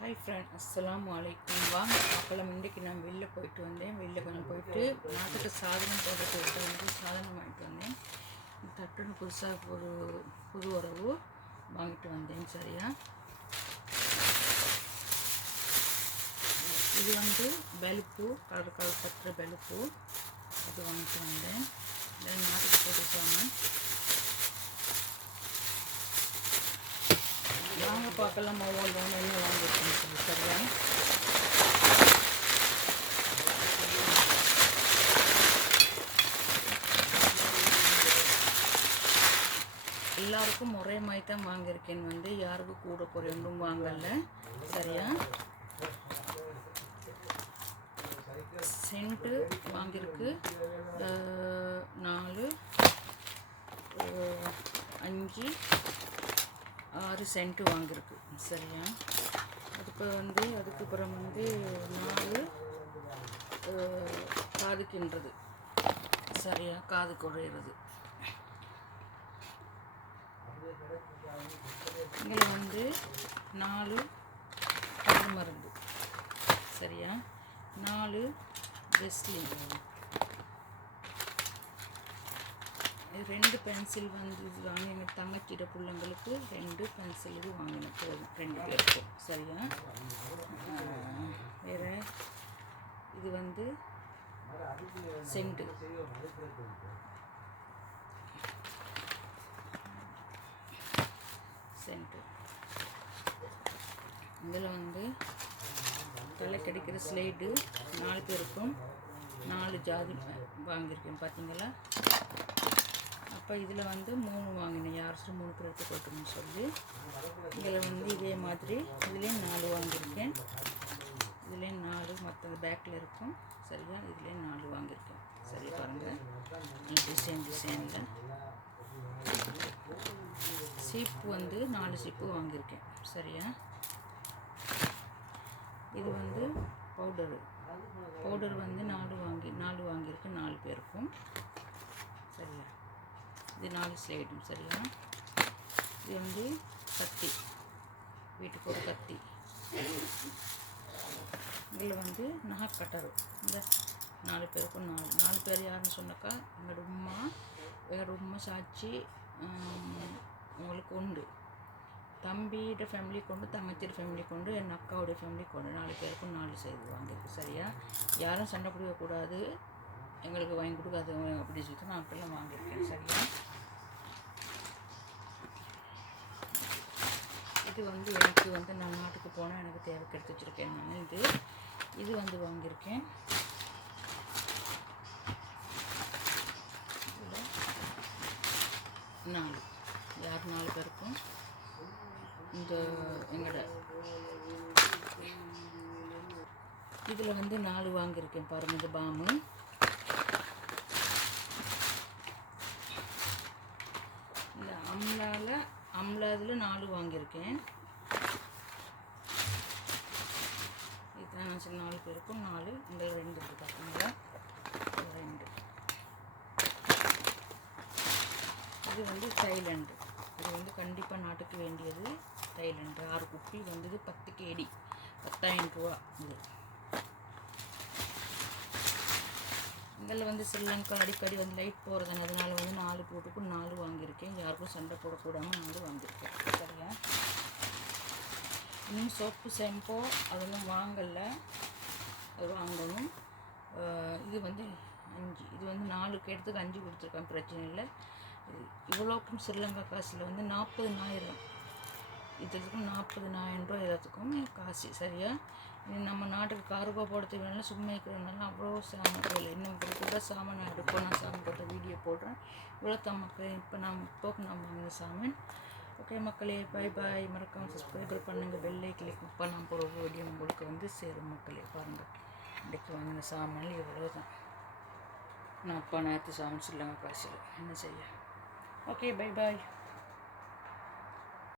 Hi friend அஸ்லாம் அலைக்கும் வாங்க பார்க்கலாம். இன்றைக்கி நான் வெளில போயிட்டு வந்தேன். வெளில கொஞ்சம் போயிட்டு நாட்டுக்கு சாதனம் போடுறதுக்கு வந்து சாதனம் வாங்கிட்டு வந்தேன். தட்டுன்னு புதுசாக ஒரு புது உறவு வாங்கிட்டு வந்தேன் சரியா? இது வந்து பெலுப்பு கலர் கலர் கட்டுற பெலுப்பு. அது வாங்கிட்டு வந்தேன். நாட்டுக்கு போட்டு வாங்க பார்க்கலாம் ஒவ்வொன்றும் என்ன வாங்கியிருக்கேன்னு சொல்லி சரியா எல்லாருக்கும் ஒரே மாதிரி தான் வாங்கியிருக்கேன் வந்து. யாருக்கும் கூட குறையும் வாங்கல. சரியா? சென்ட்டு வாங்கியிருக்கு. நாலு அஞ்சு ஆறு சென்ட்டு வாங்கியிருக்கு. சரியா? அதுக்கு வந்து அதுக்கப்புறம் வந்து நாலு காதுக்கின்றது சரியா? காது குறையிறது இதில் வந்து நாலு பல் மருந்து சரியா? நாலு வெஸ்லிங் இது ரெண்டு பென்சில் வந்து இது வாங்கின தங்கச்சிட பிள்ளைங்களுக்கு ரெண்டு பென்சில் இது வாங்கினேன் போதும் ரெண்டு பேருக்கும். சரியா? வேறு? இது வந்து சென்ட்டு சென்ட்டு இதில் வந்து தலை கிடைக்கிற ஸ்லைடு நாலு பேருக்கும் நாலு ஜாதி வாங்கியிருக்கேன். பார்த்தீங்களா? அப்போ இதில் வந்து மூணு வாங்கினேன். யாரும் மூணு பேருக்கு கொட்டணும்னு சொல்லி. இதில் வந்து இதே மாதிரி. இதுலேயும் நாலு வாங்கியிருக்கேன். இதுலேயும் நாலு மற்ற பேக்கில் இருக்கும். சரியா? இதுலேயும் நாலு வாங்கியிருக்கேன். சரி பாருங்கள் டிசைன் டிசைனில் சீப்பு வந்து நாலு சீப்பு வாங்கியிருக்கேன். சரியா? இது வந்து பவுடரு பவுடர் வந்து நாலு வாங்கி நாலு வாங்கியிருக்கேன் நாலு பேருக்கும் சரியா இது நாலு ஸ்லைடும் சரியா? இது வந்து கத்தி. வீட்டுக்கு ஒரு கத்தி. இதில் வந்து நகை கட்டரு. இந்த நாலு பேருக்கும் நாலு. நாலு பேர் யாருன்னு சொன்னாக்கா எங்கள் உம்மா வேறு உம்மா சாட்சி உங்களுக்கு உண்டு. தம்பியோட ஃபேமிலி கொண்டு தங்கச்சியோட ஃபேமிலி கொண்டு என் அக்காவுடைய ஃபேமிலி கொண்டு நாலு பேருக்கும் நாலு செய்து வாங்கியிருக்கு சரியா? யாரும் சண்டை பிடிக்கக்கூடாது. எங்களுக்கு வாங்கி கொடுக்காது அப்படி சொல்லிட்டு நான் அப்பெல்லாம் வாங்கியிருக்கேன். சரியா? இது வந்து எனக்கு வந்து நான் நாட்டுக்கு போனால் எனக்கு தேவைக்கு எடுத்து வச்சுருக்கேன் நான். இது இது வந்து வாங்கியிருக்கேன். நாலு. யார் நாலு பேருக்கும்? இந்த எங்களோட. இதில் வந்து நாலு வாங்கியிருக்கேன் பாருங்கள் இந்த பாமு இந்த அம்லால அதில் நாலு வாங்கியிருக்கேன். இதுதான் நான் சொன்ன நாலு பேருக்கும் நாலு இந்த ரெண்டு இருக்குது பார்த்தீங்களா ரெண்டு. இது வந்து தைலண்டு இது வந்து கண்டிப்பாக நாட்டுக்கு வேண்டியது தைலண்டு ஆறு குப்பி வந்தது பத்து கேடி. பத்தாயிரம் ரூபா இது. இதில் வந்து ஸ்ரீலங்கா அடிக்கடி வந்து லைட் போகிறதுனால அதனால வந்து நாலு போட்டுக்கும் நாலு வாங்கியிருக்கேன். யாருக்கும் சண்டை போடக்கூடாமல் நாலு வாங்கியிருக்கேன். சரியா? இன்னும் சோப்பு ஷாம்போ அதெல்லாம் வாங்கலை. அது வாங்கணும். இது வந்து அஞ்சு இது வந்து நாலுக்கு கேட்டதுக்கு அஞ்சு கொடுத்துருக்கேன் பிரச்சனை இல்லை. இவ்வளோக்கும் ஸ்ரீலங்கா காசில் வந்து நாற்பதுனாயிரம். இதுக்கும் நாற்பதுனாயிரம் ரூபா எல்லாத்துக்கும் காசு. சரியா? இது நம்ம நாட்டுக்கு கார்கோ சும்மா இருக்கிறதுனால அவ்வளோ சாமி இல்லை. இன்னும் இப்படி கூட சாமி நான் எடுப்போம் நான் சாமி போட்ட வீடியோ போடுறேன். இவ்வளோ தான் மக்கள். இப்போ நான் போக்கு நான் வாங்கின சாமி ஓகே மக்களே பை பாய் மறக்காம சப்ஸ்கிரைபர் பண்ணுங்கள் பெல்லை கிளிக் பண்ணால் போகிற வீடியோ உங்களுக்கு வந்து சேரும் மக்களே. பாருங்கள் இன்றைக்கு வாங்கின சாமான் இவ்வளோ தான் நான் அப்பா நேரத்து சாமி சொல்லுங்க காசில் என்ன செய்ய? Okay bye bye